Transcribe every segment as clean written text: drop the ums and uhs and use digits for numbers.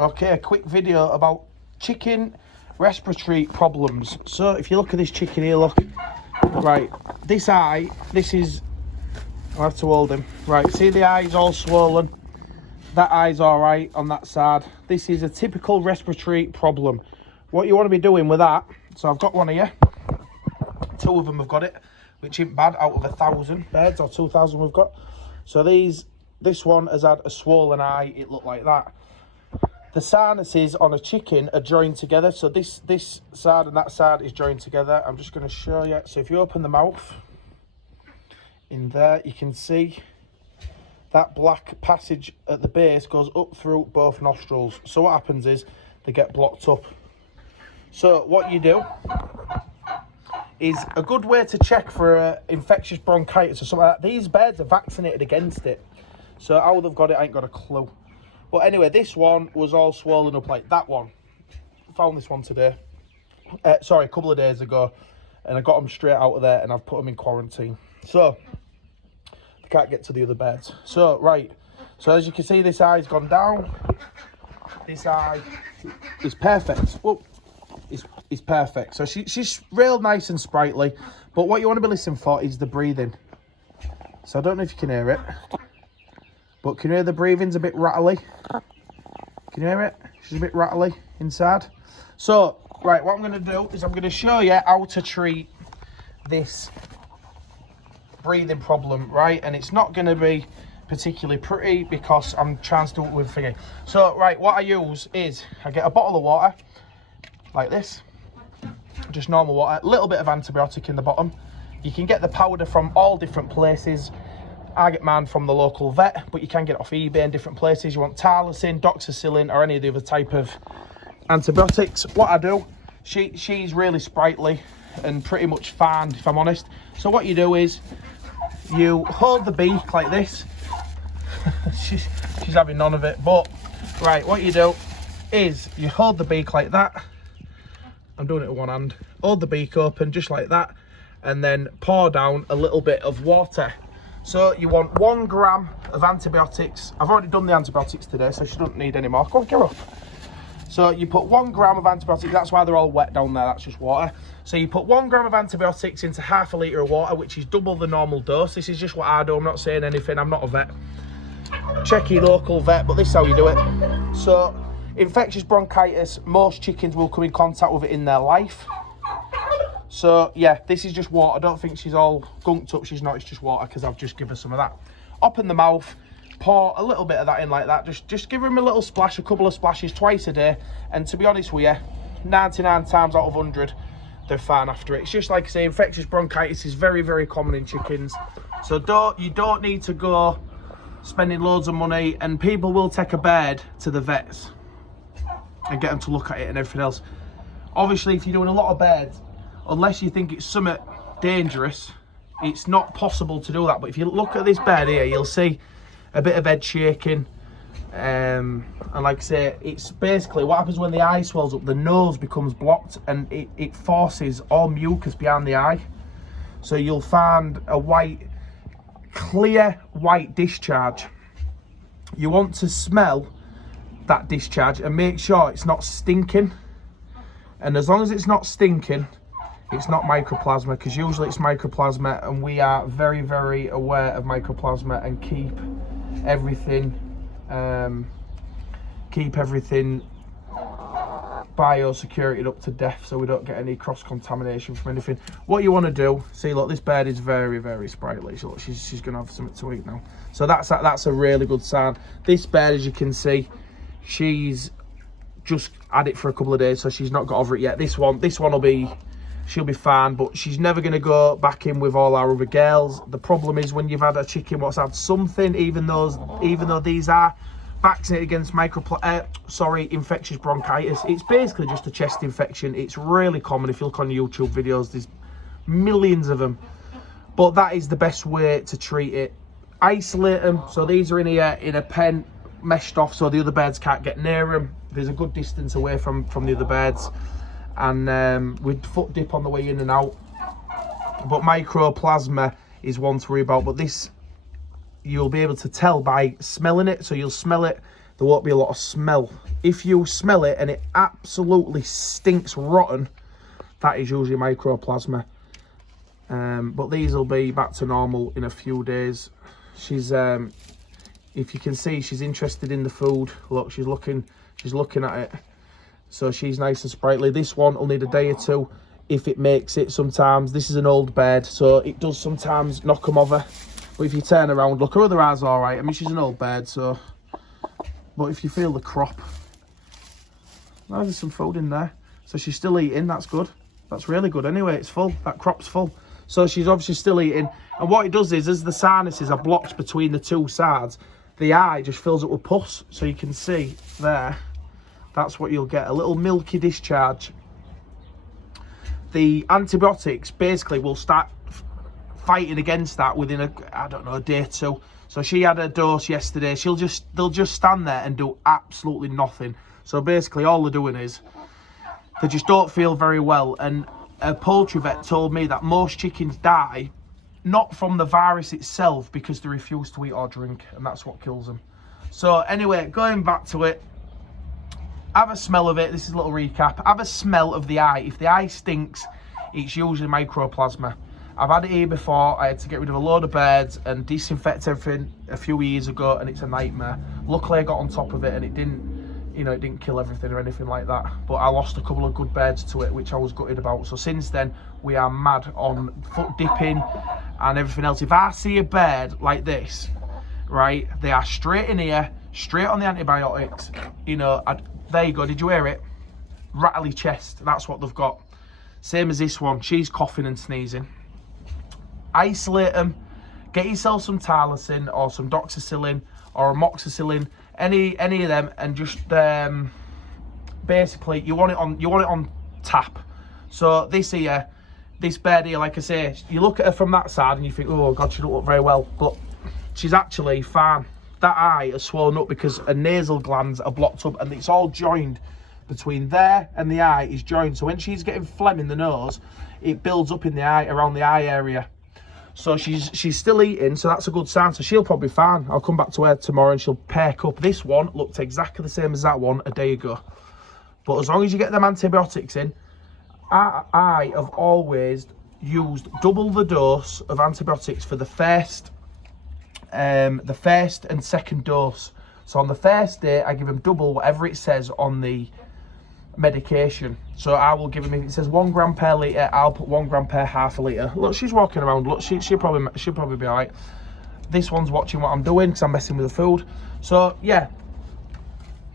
Okay, a quick video about chicken respiratory problems. So if you look at this chicken here, look, right, this eye, this is, I'll have to hold him. Right, see the eye's all swollen. That eye's all right on that side. This is a typical respiratory problem. What you want to be doing with that, so I've got one here. 2 of them have got it, which isn't bad out of 1,000 birds or 2,000 we've got. So this one has had a swollen eye, it looked like that. The sinuses on a chicken are joined together. So this side and that side is joined together. I'm just going to show you. So if you open the mouth, in there you can see that black passage at the base goes up through both nostrils. So what happens is they get blocked up. So what you do is a good way to check for infectious bronchitis or something like that. These birds are vaccinated against it. So how they've got it, I ain't got a clue. But anyway, this one was all swollen up like that one. Found this one today. Sorry, a couple of days ago. And I got them straight out of there and I've put them in quarantine. So they can't get to the other birds. So, right. So as you can see, this eye's gone down. This eye is perfect. Whoop. Is perfect. So she's real nice and sprightly. But what you want to be listening for is the breathing. So I don't know if you can hear it. But can you hear the breathing's a bit rattly? Can you hear it? She's a bit rattly inside. So, right, what I'm going to do is I'm going to show you how to treat this breathing problem, right? And it's not going to be particularly pretty because I'm trying to do it with thingy. So, right, what I use is I get a bottle of water like this. Just normal water. A little bit of antibiotic in the bottom. You can get the powder from all different places. I get mine from the local vet, but you can get it off eBay in different places. You want Tarlacin, doxycycline, or any of the other type of antibiotics. What I do, she's really sprightly and pretty much fine, if I'm honest. So what you do is you hold the beak like this. she's having none of it, but right, what you do is you hold the beak like that. I'm doing it with one hand. Hold the beak open just like that, and then pour down a little bit of water. So you want 1 gram of antibiotics. I've already done the antibiotics today, so she doesn't need any more. Go on, get up. So you put 1 gram of antibiotics. That's why they're all wet down there. That's just water. So you put 1 gram of antibiotics into ½ a litre of water, which is double the normal dose. This is just what I do. I'm not saying anything. I'm not a vet. Check your local vet, but this is how you do it. So infectious bronchitis, most chickens will come in contact with it in their life. So yeah, this is just water. I don't think she's all gunked up. She's not. It's just water because I've just given her some of that. Open the mouth, pour a little bit of that in like that. Just give them a little splash, a couple of splashes twice a day. And to be honest with you, 99 times out of 100, they're fine after it. It's just like I say, infectious bronchitis is very, very common in chickens. So you don't need to go spending loads of money. And people will take a bird to the vets and get them to look at it and everything else. Obviously, if you're doing a lot of birds, unless you think it's something dangerous, it's not possible to do that. But if you look at this bird here, you'll see a bit of head shaking. And like I say, it's basically what happens when the eye swells up, the nose becomes blocked and it forces all mucus behind the eye. So you'll find a clear white discharge. You want to smell that discharge and make sure it's not stinking. And as long as it's not stinking, it's not mycoplasma, because usually it's mycoplasma, and we are very, very aware of mycoplasma and keep everything biosecurity up to death, so we don't get any cross-contamination from anything. What you want to do, see, look, this bird is very, very sprightly. So look, she's going to have something to eat now. So that's a really good sign. This bird, as you can see, she's just had it for a couple of days, so she's not got over it yet. This one she'll be fine, but she's never going to go back in with all our other girls. The problem is when you've had a chicken what's had something, even though these are vaccinated against infectious bronchitis, it's basically just a chest infection. It's really common. If you look on YouTube videos, there's millions of them, but that is the best way to treat it. Isolate them. So these are in here in a pen, meshed off, so the other birds can't get near them. There's a good distance away from the other birds, and with foot dip on the way in and out. But mycoplasma is one to worry about, but this you'll be able to tell by smelling it. So you'll smell it, there won't be a lot of smell. If you smell it and it absolutely stinks rotten, that is usually mycoplasma. But these will be back to normal in a few days. She's, if you can see, she's interested in the food. Look, she's looking at it. So she's nice and sprightly. This one will need a day or two if it makes it sometimes. This is an old bed, so it does sometimes knock them over. But if you turn around, look, her other eye's all right. I mean, she's an old bed, so... But if you feel the crop... Oh, there's some food in there. So she's still eating, that's good. That's really good anyway, it's full. That crop's full. So she's obviously still eating. And what it does is, as the sinuses are blocked between the two sides, the eye just fills up with pus. So you can see there, that's what you'll get, a little milky discharge. The antibiotics basically will start fighting against that within a day or two. So she had a dose yesterday. They'll just stand there and do absolutely nothing. So basically all they're doing is they just don't feel very well. And a poultry vet told me that most chickens die not from the virus itself, because they refuse to eat or drink, and that's what kills them. So anyway, going back to it, have a smell of it. This is a little recap. Have a smell of the eye. If the eye stinks, it's usually mycoplasma. I've had it here before. I had to get rid of a load of birds and disinfect everything a few years ago, and it's a nightmare. Luckily I got on top of it and it didn't kill everything or anything like that, but I lost a couple of good birds to it, which I was gutted about. So since then we are mad on foot dipping and everything else. If I see a bird like this, right, they are straight in here, straight on the antibiotics. There you go, did you hear it? Rattly chest, that's what they've got. Same as this one, she's coughing and sneezing. Isolate them, get yourself some Tylosin or some doxycycline or amoxicillin, any of them, and just basically you want it on tap. So this bird here, like I say, you look at her from that side and you think, oh god, she don't look very well, but she's actually fine. That eye has swollen up because her nasal glands are blocked up, and it's all joined between there and the eye is joined. So when she's getting phlegm in the nose, it builds up in the eye, around the eye area. So she's still eating, so that's a good sign. So she'll probably be fine. I'll come back to her tomorrow and she'll perk up. This one looked exactly the same as that one a day ago. But as long as you get them antibiotics in, I have always used double the dose of antibiotics for the first and second dose. So on the first day, I give them double whatever it says on the medication. So I will give them, if it says 1 gram per litre, I'll put 1 gram per half a litre. Look, she's walking around. Look, she'll probably be all right. This one's watching what I'm doing because I'm messing with the food. So yeah,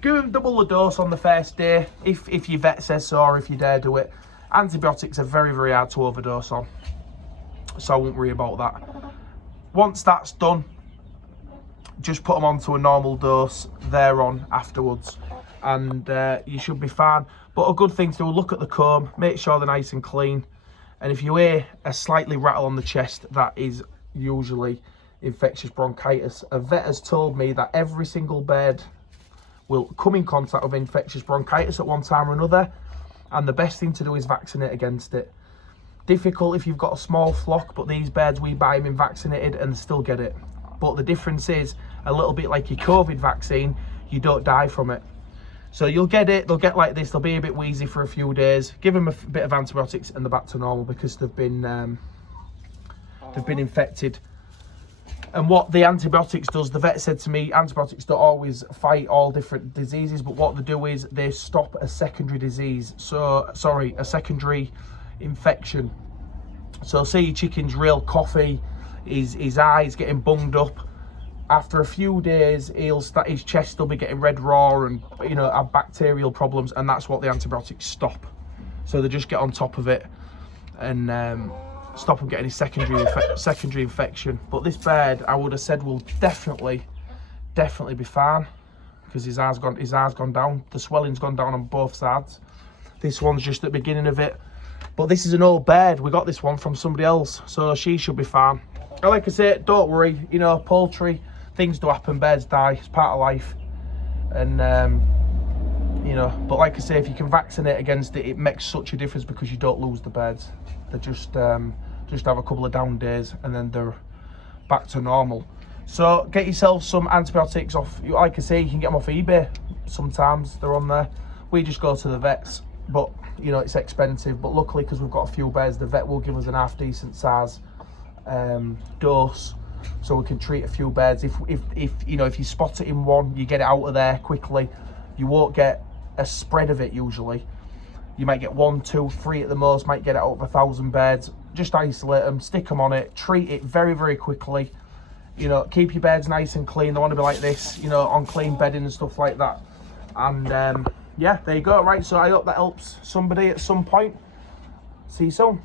give them double the dose on the first day if your vet says so, or if you dare do it. Antibiotics are very, very hard to overdose on, so I won't worry about that. Once that's done, just put them onto a normal dose thereon afterwards, and you should be fine. But a good thing to do, look at the comb, make sure they're nice and clean, and if you hear a slightly rattle on the chest, that is usually infectious bronchitis. A vet has told me that every single bird will come in contact with infectious bronchitis at one time or another, and the best thing to do is vaccinate against it. Difficult if you've got a small flock, but these birds, we buy them in vaccinated and they still get it. But the difference is, a little bit like your COVID vaccine, you don't die from it. So you'll get it, they'll get like this, they'll be a bit wheezy for a few days, give them a bit of antibiotics and they're back to normal because they've been infected. And what the antibiotics does, the vet said to me, antibiotics don't always fight all different diseases, but what they do is they stop a secondary disease. So, sorry, a secondary infection. So say your chicken's real coughy, his eyes getting bunged up. After a few days, his chest will be getting red raw and have bacterial problems, and that's what the antibiotics stop. So they just get on top of it and stop him getting his secondary infection. But this bird, I would have said, will definitely be fine because his eye's gone down. The swelling's gone down on both sides. This one's just at the beginning of it. But this is an old bird. We got this one from somebody else, so she should be fine. And like I say, don't worry. Poultry, things do happen. Birds die. It's part of life. And but like I say, if you can vaccinate against it, it makes such a difference because you don't lose the birds. They just have a couple of down days and then they're back to normal. So get yourself some antibiotics off, like I say, you can get them off eBay. Sometimes they're on there. We just go to the vets, but you know, it's expensive. But luckily, because we've got a few beds, the vet will give us an half decent size dose, so we can treat a few beds. If you know, if you spot it in one, you get it out of there quickly. You won't get a spread of it usually. You might get 1, 2, 3 at the most, might get it out of 1,000 beds. Just isolate them, stick them on it, treat it very, very quickly. You know, keep your beds nice and clean. They want to be like this, you know, on clean bedding and stuff like that. And yeah, there you go. Right, so I hope that helps somebody at some point. See you soon.